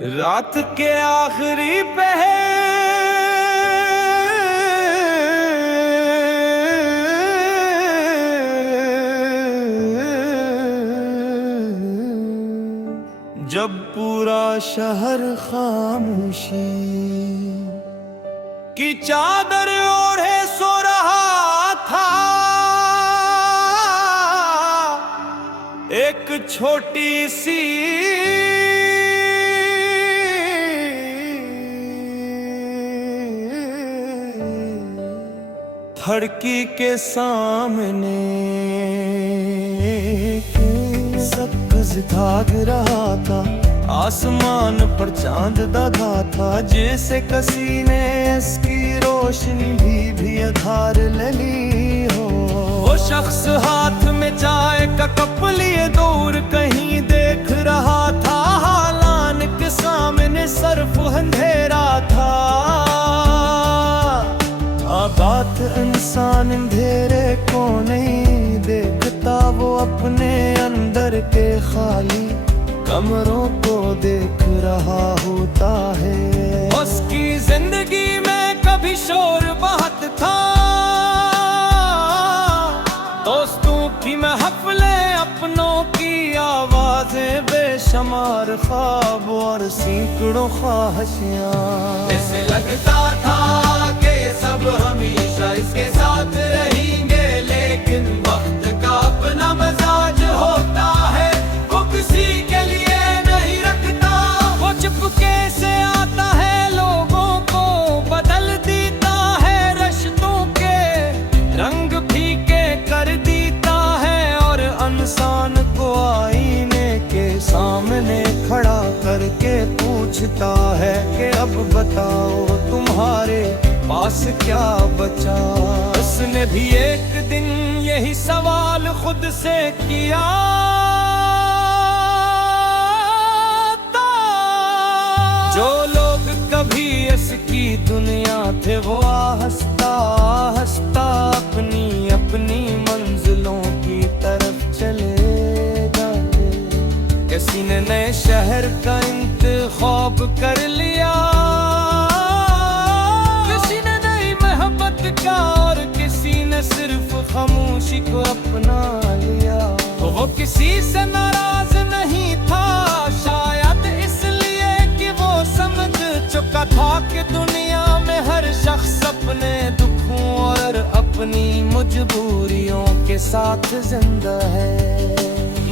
रात के आखिरी पहर जब पूरा शहर खामोशी की चादर ओढ़े सो रहा था, एक छोटी सी खिड़की के सामने सब्ज़ धाग रहा था। आसमान पर चांद दगा था, जैसे किसी ने इसकी रोशनी भी आधार ले ली हो। वो शख्स हाथ में चाय का कप लिए दूर कहीं देख रहा था, हालान के सामने सिर्फ अंधेरा था। बात इंसान अंधेरे को नहीं देखता, वो अपने अंदर के खाली कमरों को देख रहा होता है। उसकी जिंदगी में कभी शोर बहुत था, दोस्तों की महफिलें, अपनों की आवाजें, बेशुमार ख्वाब और सैकड़ों ख्वाहिशां। ऐसे लगता था कि सब हमेशा इसके साथ रहेंगे, लेकिन वक्त का अपना मजाज होता है, वो किसी के लिए नहीं रखता। वो चुपके से आता है, लोगों को बदल देता है, रिश्तों के रंग फीके कर देता है, और इंसान को आईने के सामने खड़ा करके पूछता है कि अब बताओ तुम्हारे पास क्या बचा। उसने भी एक दिन यही सवाल खुद से किया था। जो लोग कभी इसकी दुनिया थे, वो हंसता हंसता अपनी अपनी मंजिलों की तरफ चले गए। किसी ने नए शहर का इंतखाब कर लिया, और किसी ने सिर्फ खामोशी को अपना लिया। तो वो किसी से नाराज नहीं था, शायद इसलिए कि वो समझ चुका था कि दुनिया में हर शख्स अपने दुखों और अपनी मजबूरियों के साथ जिंदा है।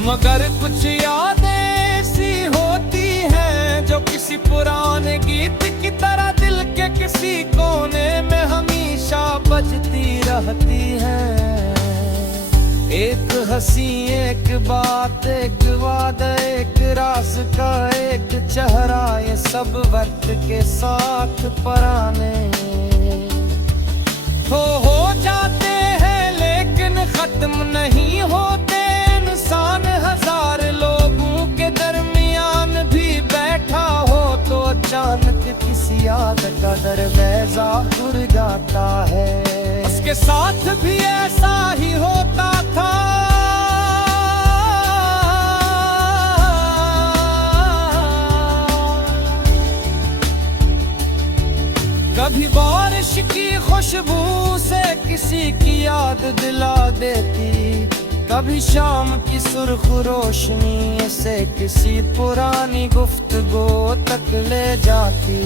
मगर कुछ यादें ऐसी होती हैं जो किसी पुराने गीत की तरह दिल के किसी कोने में हमेशा बजती रहती है। एक हंसी, एक बात, एक वादा, एक राज का एक चेहरा, ये सब वक्त के साथ पुराने हो जाते हैं, लेकिन खत्म नहीं होते। इंसान हजार लोगों के दरमियान भी बैठा हो, तो अचानक किसी याद का दरवाजा खुल जाता है। उसके साथ भी ऐसा ही होता था। कभी बारिश की खुशबू से किसी की याद दिला देती, कभी शाम की सुर्ख रोशनी से किसी पुरानी गुफ्तगू तक ले जाती।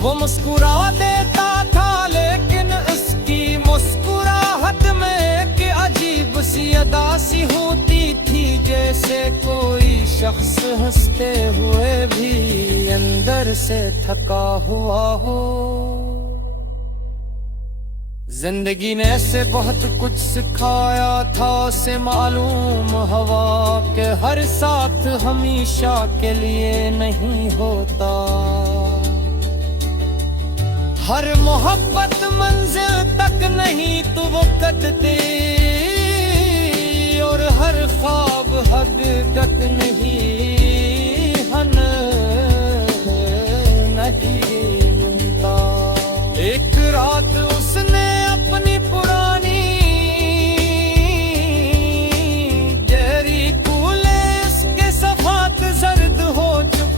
वो मुस्कुरा देता था, लेकिन उसकी मुस्कुराहट में एक अजीब सी अदा सी होती थी, जैसे कोई शख्स हंसते हुए भी अंदर से थका हुआ हो। जिंदगी ने ऐसे बहुत कुछ सिखाया था, उसे मालूम हवा के हर साथ हमेशा के लिए नहीं होता। हर मोहब्बत मंजिल तक नहीं तो वो कदते, और हर ख्वाब हद तक नहीं हन नहीं मिलता। एक रात उसने अपनी पुरानी गहरी कूले इसके सफात जर्द हो चुकी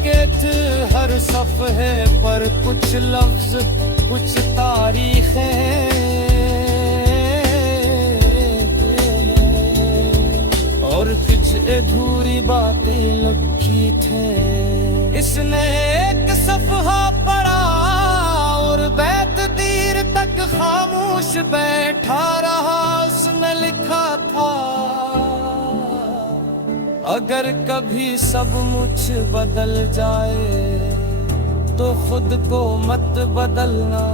सफ़े पर कुछ लफ्ज, कुछ तारीखें और कुछ अधूरी बातें लिखी थे। इसने एक सफ़हा पढ़ा और बैत देर तक खामोश बैठा रहा। उसने लिखा था, अगर कभी सब मुझ बदल जाए तो खुद को मत बदलना।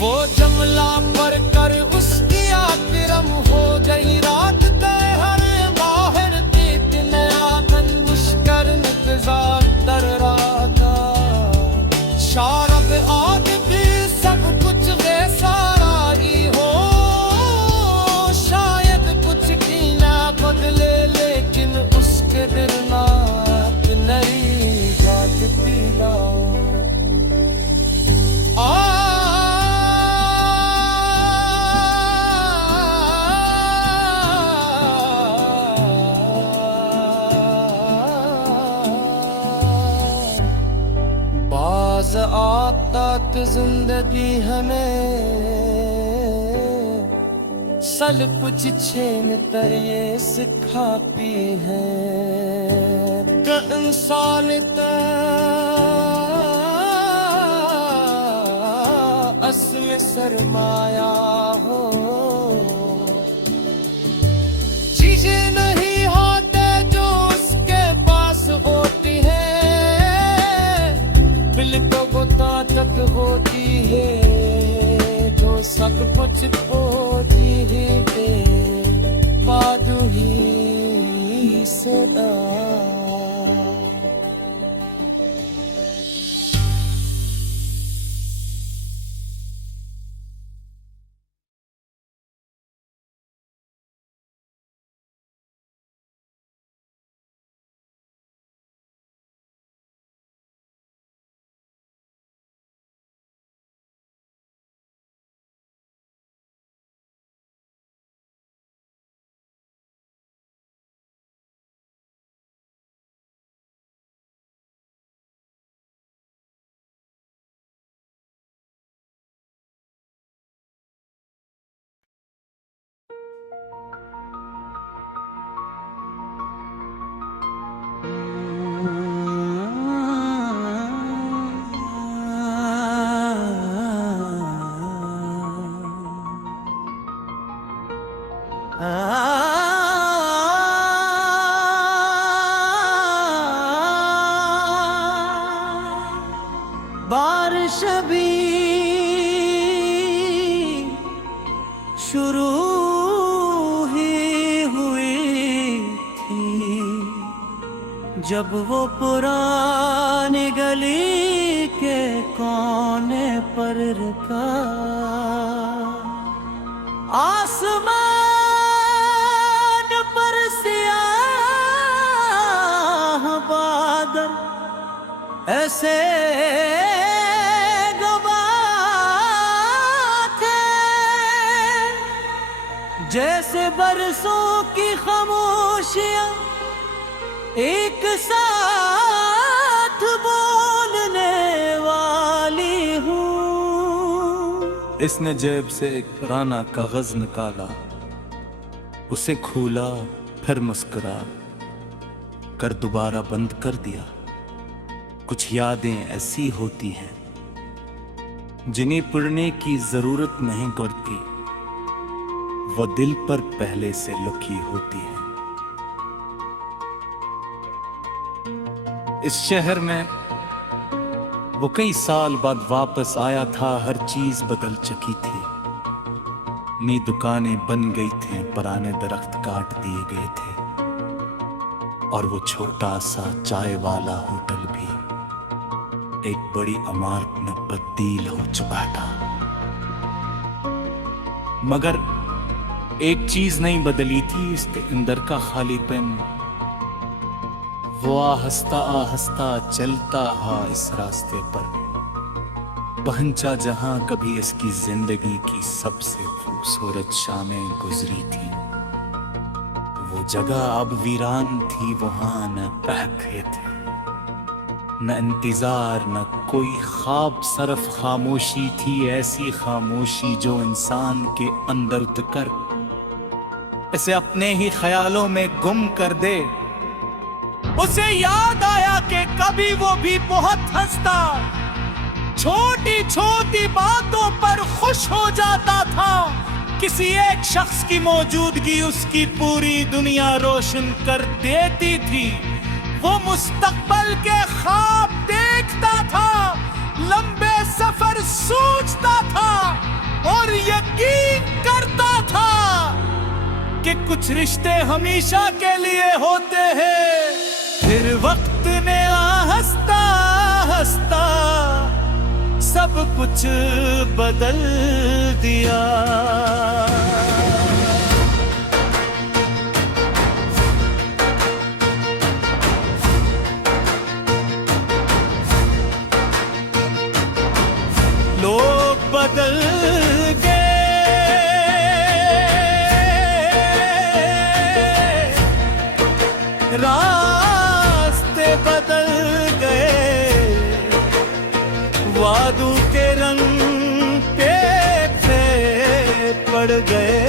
वो जमला पर कर उसकी आक्रम हो गई रात तय। हर बाहर के दिन आंगन मुश्किल इंतजार कर रहा था। शारब आग भी सब कुछ वैसा ही हो, शायद कुछ की ना बदले, लेकिन उसके दिल ना नई बात पीला। आता कि जिंदगी हमें सल कुछ छेन ये सिखाती है कि इंसान असम सरमाया हो। चीजें नहीं होते जो उसके पास होती है, दिल को ताकत होती है जो सब कुछ होती है बादू ही सदा। बारिश भी शुरू ही हुई थी जब वो पुरानी गली के कोने पर रुका। आसमान पर सियाह बादल ऐसे जैसे बरसों की खामोशियां एक साथ बोलने वाली हूँ। इसने जेब से एक पुराना कागज निकाला, उसे खोला, फिर मुस्कुरा कर दोबारा बंद कर दिया। कुछ यादें ऐसी होती हैं जिन्हें पढ़ने की जरूरत नहीं पड़ती, वो दिल पर पहले से लुकी होती है। इस शहर में वो कई साल बाद वापस आया था। हर चीज बदल चुकी थी। नई दुकानें बन गई थी, पुराने दरख्त काट दिए गए थे और वो छोटा सा चाय वाला होटल भी एक बड़ी इमारत में तब्दील हो चुका था। मगर एक चीज नहीं बदली थी, इसके अंदर का खालीपन। वो आहिस्ता आहिस्ता चलता हा इस रास्ते पर, पहुंचा जहां कभी इसकी जिंदगी की सबसे खूबसूरत शामें गुजरी थी। वो जगह अब वीरान थी, वहां न तहखे थे, न इंतजार न कोई ख्वाब, सिर्फ खामोशी थी, ऐसी खामोशी जो इंसान के अंदर उतर इसे अपने ही ख्यालों में गुम कर दे। उसे याद आया कि कभी वो भी बहुत हंसता, छोटी छोटी बातों पर खुश हो जाता था। किसी एक शख्स की मौजूदगी उसकी पूरी दुनिया रोशन कर देती थी। वो मुस्तकबल के ख्वाब देखता था, लंबे सफर सोचता था और यकीन करता था कि कुछ रिश्ते हमेशा के लिए होते हैं। फिर वक्त ने हंसता हंसता सब कुछ बदल दिया। लोग बदल गए, रास्ते बदल गए, वादों के रंग पे पड़ गए।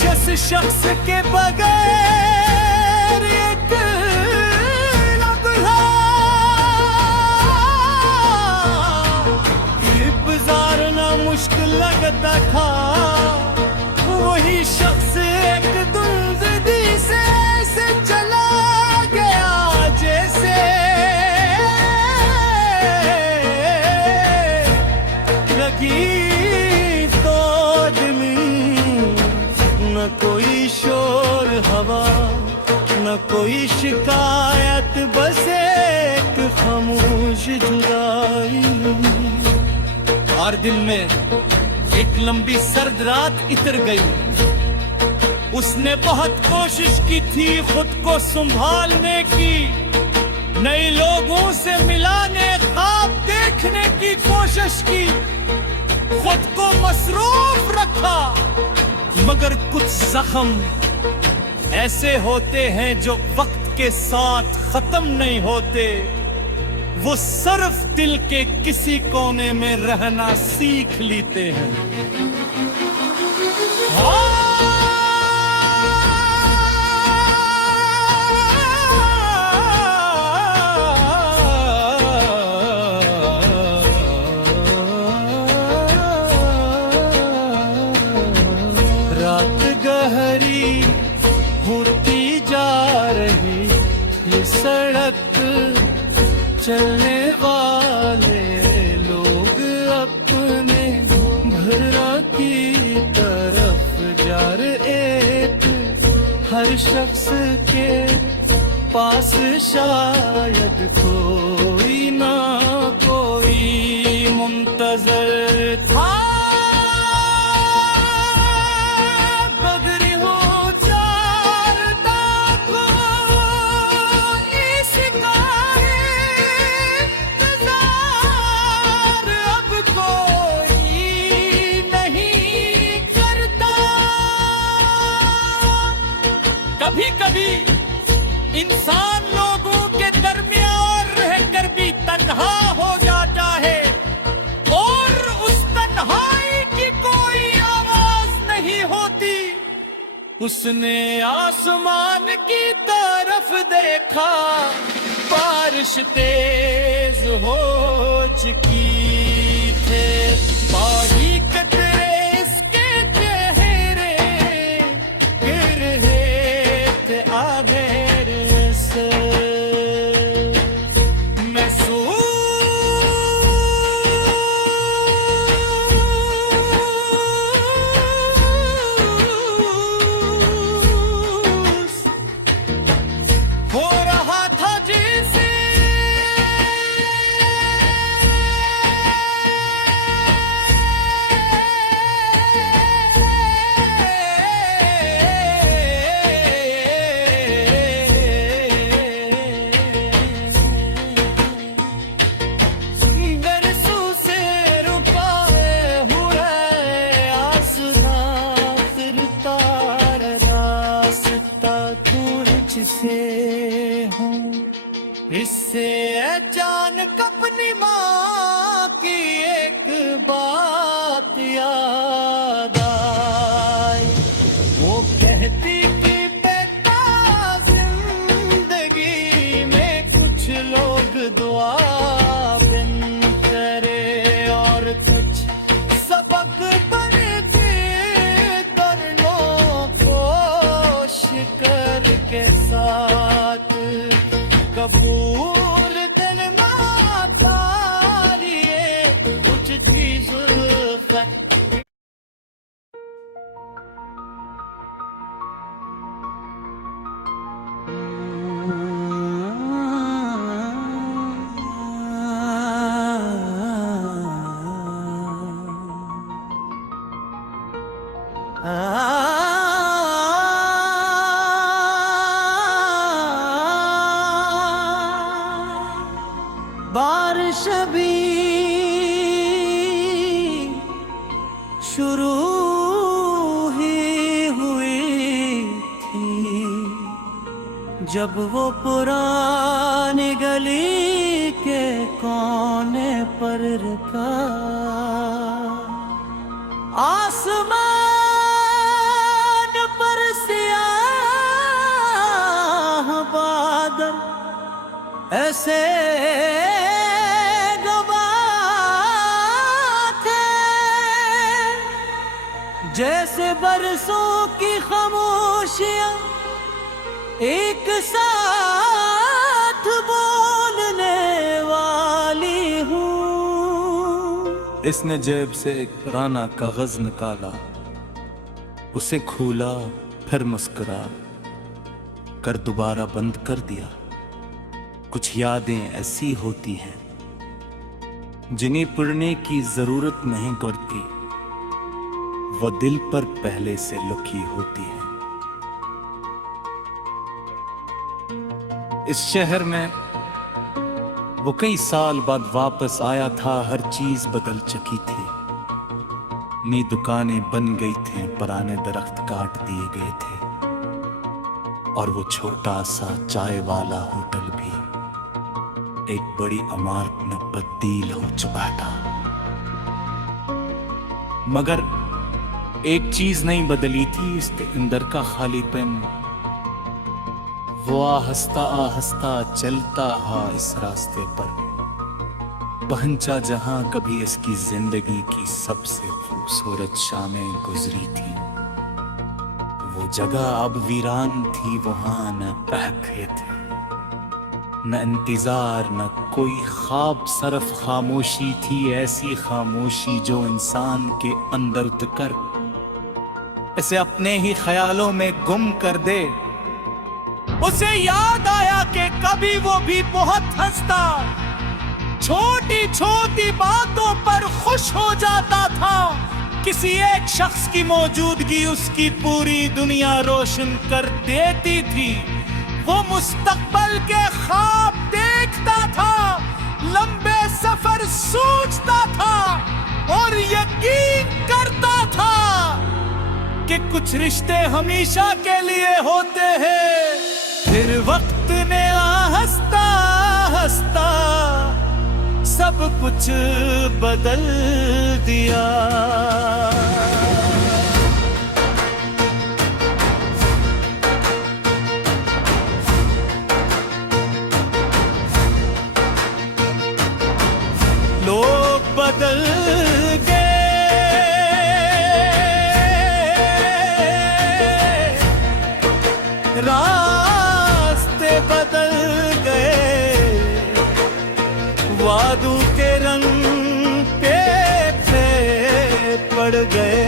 जिस शख्स के बगैर एक लम्हा गुजारना मुश्किल लगता था, वही शख्स एक दुर्गति से चला गया। जैसे लगी तो जमीन, न कोई शोर हवा, न कोई शिकायत, बस एक खामोश जुदाई। हर दिन में एक लंबी सर्द रात इतर गई। उसने बहुत कोशिश की थी खुद को संभालने की, नए लोगों से मिलाने, ख्वाब देखने की कोशिश की, खुद को मसरूफ रखा। मगर कुछ जख्म ऐसे होते हैं जो वक्त के साथ खत्म नहीं होते, वो सिर्फ दिल के किसी कोने में रहना सीख लेते हैं। रात गहरी होती जा रही, ये सड़क चलने वाले लोग अपने भरा की तरफ जा रहे। हर शख्स के पास शायद कोई ना कोई मुंतजर था। कभी कभी इंसान लोगों के दरमियान रहकर भी तन्हा हो जाता है और उस तन्हाई की कोई आवाज नहीं होती। उसने आसमान की तरफ देखा, बारिश तेज हो चुकी थे, बारी कतरे इसके चेहरे गिर रहे थे आधेरे से। हो रहा था जैसे इससे अचानक अपनी माँ की एक बात याद आई। वो कहती कि बेटा जिंदगी में कुछ लोग दुआ बिन करे और कुछ सबक बनते करनों को शिकर के साथ कपूर दिल माता लिए कुछ चीज बारिश भी शुरू ही हुई थी जब वो पुरानी गली के कोने पर रुका। आसमान पर सियाह बादल ऐसे जैसे बरसों की खामोशियां एक साथ बोलने वाली हूँ। इसने जेब से एक पुराना कागज निकाला, उसे खोला फिर मुस्कुरा कर दोबारा बंद कर दिया। कुछ यादें ऐसी होती हैं जिन्हें पढ़ने की जरूरत नहीं पड़ती, वो दिल पर पहले से लुकी होती है। इस शहर में वो कई साल बाद वापस आया था, हर चीज बदल चुकी थी। नई दुकानें बन गई थी, पुराने दरख्त काट दिए गए थे और वो छोटा सा चाय वाला होटल भी एक बड़ी इमारत में तब्दील हो चुका था। मगर एक चीज नहीं बदली थी, इसके अंदर का खालीपन। वो आहिस्ता आहिस्ता चलता हा इस रास्ते पर पहुंचा जहां कभी इसकी जिंदगी की सबसे खूबसूरत शामें गुजरी थी। वो जगह अब वीरान थी, वहां न कहते थे, न इंतजार, न कोई ख्वाब, सिर्फ खामोशी थी। ऐसी खामोशी जो इंसान के अंदर उतर इसे अपने ही ख्यालों में गुम कर दे। उसे याद आया कि कभी वो भी बहुत हंसता, छोटी छोटी बातों पर खुश हो जाता था। किसी एक शख्स की मौजूदगी उसकी पूरी दुनिया रोशन कर देती थी। वो मुस्तकबल के ख्वाब देखता था, लंबे सफर सोचता था और यकीन करता था कि कुछ रिश्ते हमेशा के लिए होते हैं। फिर वक्त ने हंसता हंसता सब कुछ बदल दिया। लोग बदल गए, रास्ते बदल गए, वादों के रंग पे पड़ गए।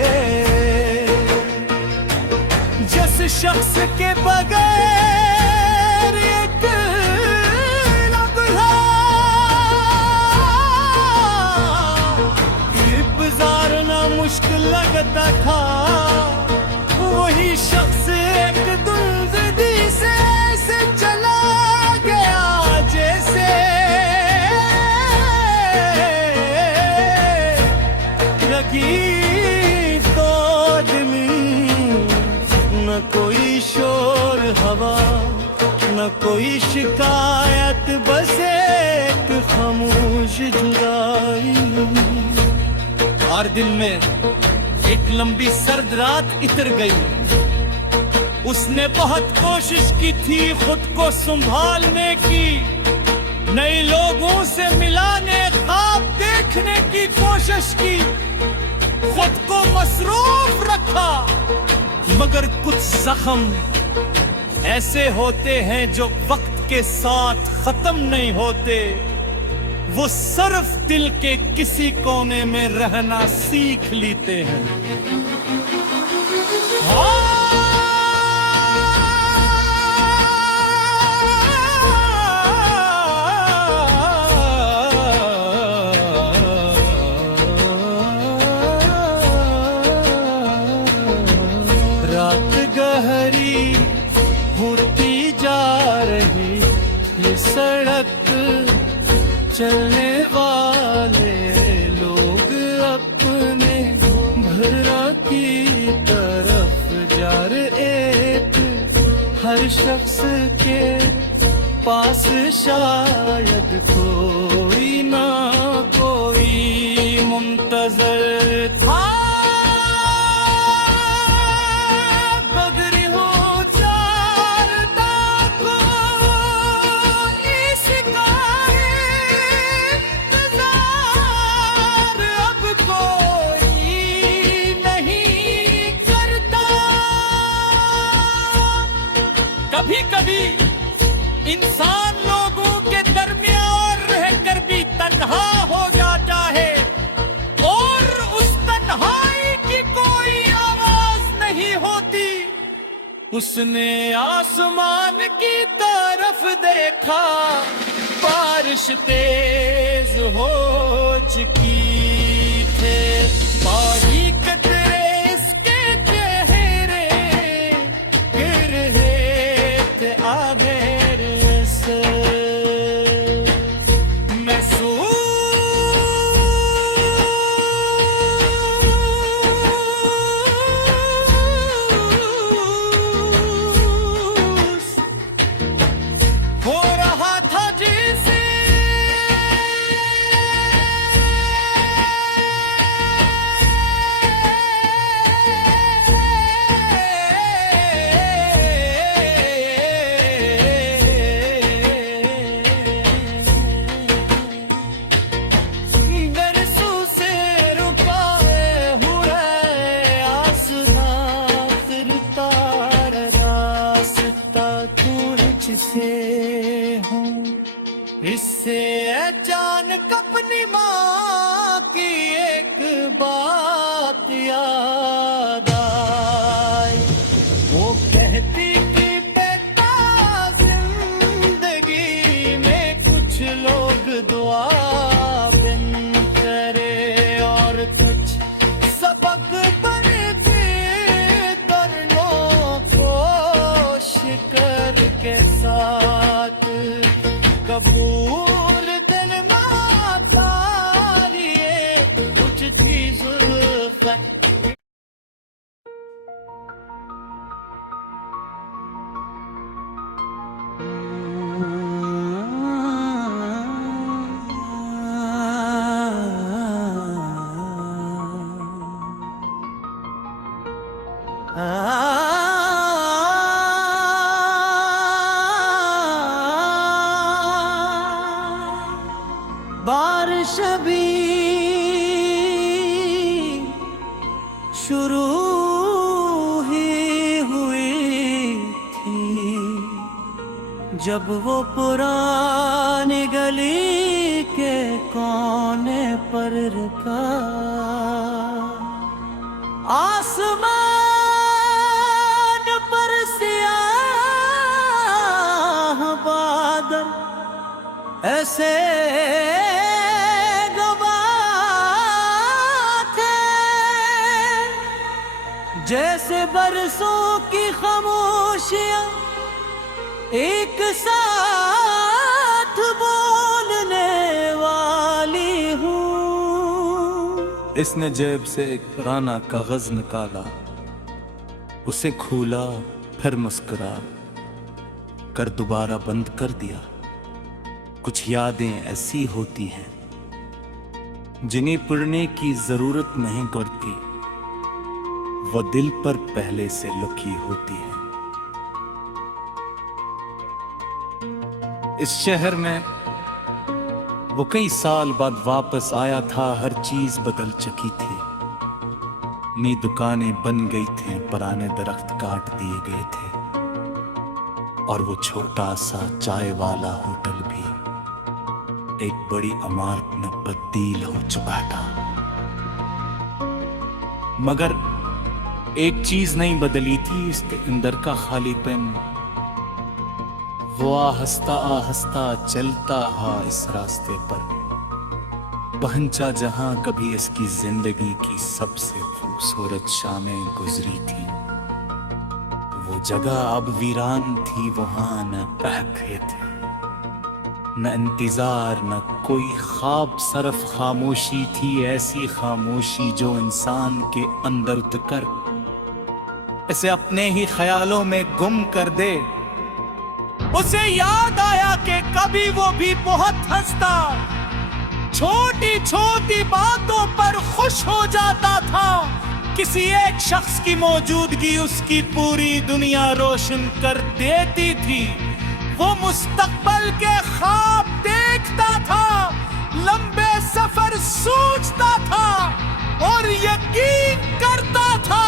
जिस शख्स के बगैर एक लम्हा गुजारना मुश्किल लगता था, वही शख्स एक दुर्गति से चला गया। जैसे लगी तो जमीन, न कोई शोर हवा, न कोई शिकायत, बस एक खामोश जुदाई। हर दिन में एक लंबी सर्द रात इतर गई। उसने बहुत कोशिश की थी खुद को संभालने की, नए लोगों से मिलाने, ख्वाब देखने की कोशिश की, खुद को मसरूफ रखा। मगर कुछ जख्म ऐसे होते हैं जो वक्त के साथ खत्म नहीं होते, वो सिर्फ दिल के किसी कोने में रहना सीख लेते हैं। रात गहरी होती जा रही, ये सड़क चलने वाले लोग अपने भरा की तरफ जा रहे। हर शख्स के पास शायद कोई ना कोई मुंतजर था। कभी कभी इंसान लोगों के दरमियान रहकर भी तन्हा हो जाता है, और उस तन्हाई की कोई आवाज नहीं होती। उसने आसमान की तरफ देखा, बारिश तेज हो चुकी थे, बारीक कतरे इसके चेहरे गिर रहे थे आधेरे से। हो रहा था जैसे बरसों से रुकाए हुए आसमां, फिरता रास्ता तुझसे हूँ। इससे अचानक अपनी माँ की एक बात याद आई। वो कहती कि बेटा, जिंदगी में कुछ लोग दुआ बिन करे और कुछ सबक बनते दोनों को शिकर के साथ कबूल दिल माता लिए कुछ थी जुल्फत। बारिश भी शुरू ही हुई थी जब वो पुरानी गली के कोने पर रुका। आसमान पर सियाह बादल ऐसे जैसे बरसों की खामोशियां एक साथ बोलने वाली हूँ। इसने जेब से एक पुराना कागज निकाला, उसे खोला फिर मुस्कुरा कर दोबारा बंद कर दिया। कुछ यादें ऐसी होती हैं जिन्हें पढ़ने की जरूरत नहीं पड़ती, वो दिल पर पहले से लिखी होती है। इस शहर में वो कई साल बाद वापस आया था, हर चीज बदल चुकी थी। नई दुकानें बन गई थी, पुराने दरख्त काट दिए गए थे, और वो छोटा सा चाय वाला होटल भी एक बड़ी इमारत में तब्दील हो चुका था। मगर एक चीज नहीं बदली थी, इसके अंदर का खालीपन। वो आहिस्ता आहिस्ता चलता हा इस रास्ते पर, पहुंचा जहां कभी इसकी जिंदगी की सबसे खूबसूरत शामें गुजरी थी। वो जगह अब वीरान थी, वहां न कहके थे, न इंतजार, न कोई ख्वाब, सिर्फ खामोशी थी। ऐसी खामोशी जो इंसान के अंदर उतर इसे अपने ही ख्यालों में गुम कर दे। उसे याद आया कि कभी वो भी बहुत हंसता, छोटी छोटी बातों पर खुश हो जाता था। किसी एक शख्स की मौजूदगी उसकी पूरी दुनिया रोशन कर देती थी। वो मुस्तकबल के ख्वाब देखता था, लंबे सफर सोचता था और यकीन करता था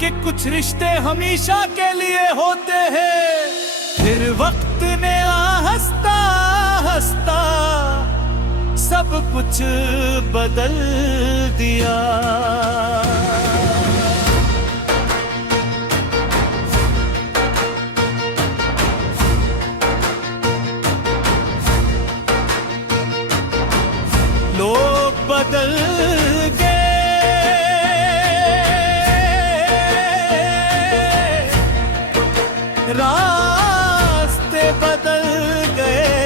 कि कुछ रिश्ते हमेशा के लिए होते हैं। फिर वक्त ने हंसता हंसता सब कुछ बदल दिया। लोग बदल गए, रास्ते बदल गए,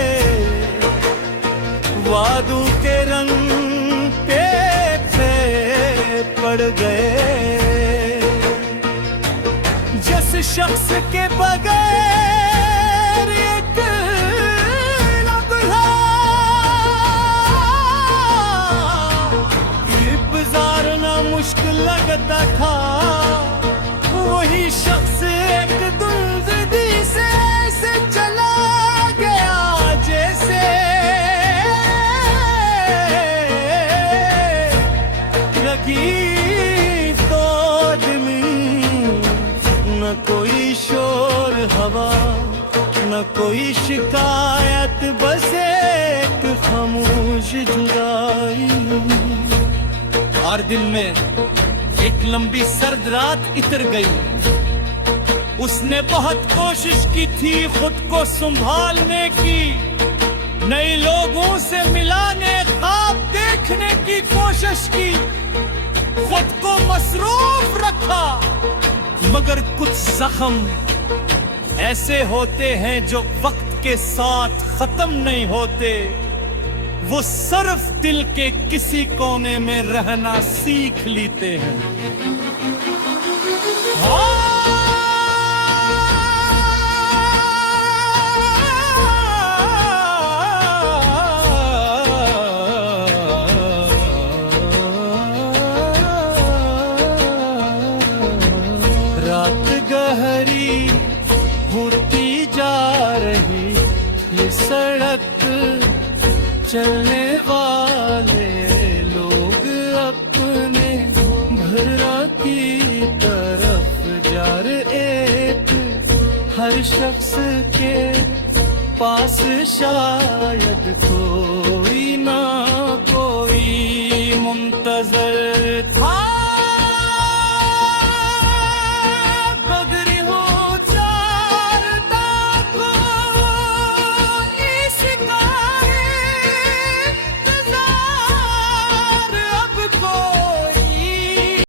वादों के रंग पे पड़ गए। जिस शख्स के बगैर एक लम्हा गुजारना मुश्किल लगता था, वही शख्स एक दुर्गति से चला गया। जैसे लगी तो जमीन, न कोई शोर हवा, न कोई शिकायत, बस एक खामोश जुदाई। हर दिन में एक लंबी सर्द रात इतर गई। उसने बहुत कोशिश की थी खुद को संभालने की, नए लोगों से मिलाने, ख्वाब देखने की कोशिश की, खुद को मसरूफ रखा। मगर कुछ जख्म ऐसे होते हैं जो वक्त के साथ खत्म नहीं होते, वो सिर्फ दिल के किसी कोने में रहना सीख लेते हैं। रात गहरी होती जा रही, ये सड़क चलने वाले लोग अपने भरा की तरफ जा रहे। हर शख्स के पास शायद को